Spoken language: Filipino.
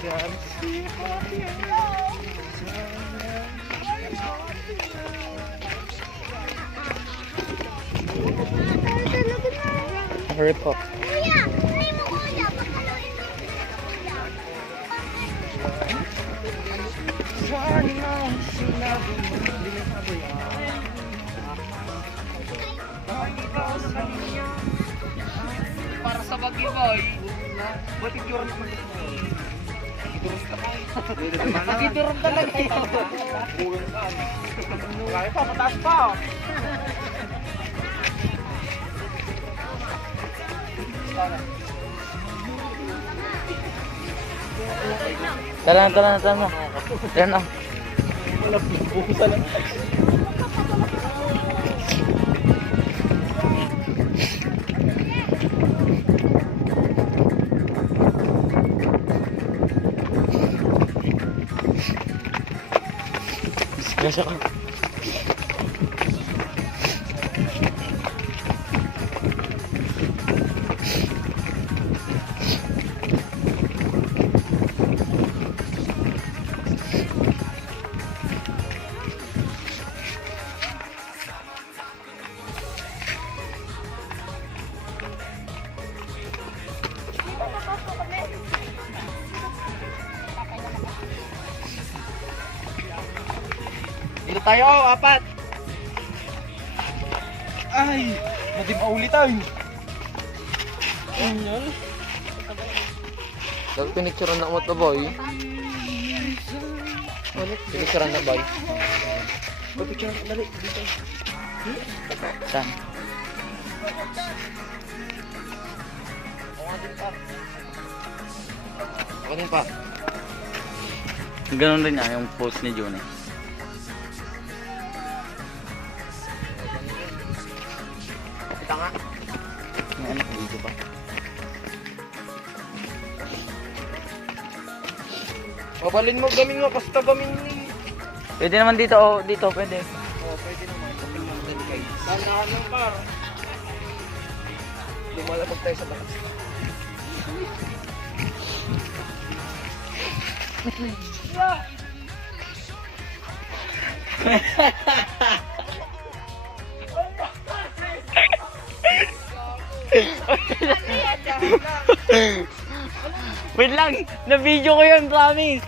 Hurry po. Kuya, try mo kuya. Pagkaluin mo. Para sa Baguio boy. Ba't ituron mo? Ituron talaga yun. Kaya pa, mataas pa. Tara na, tara na, tara na. Tara na. Wala, bukusa lang. Disgrasya ka. Dito tayo, apat. Ay, hindi maulit tayo. Ano? Dapat pinicturean na mo to boy. Pinicturean na boy. Picture, dali, dito. Saan? Ako din pa. Ganon rin niya yung post ni June. Kita nga. May anak video pa. Mabalin mo gamin nga, basta gamin ni. Pwede naman dito, oh, dito pwede. Oh, pwede naman. Kapil naman din kayo. Saan ng par? Lumalabag tayo sa bakas. Wait lang, na-video ko yun, promise.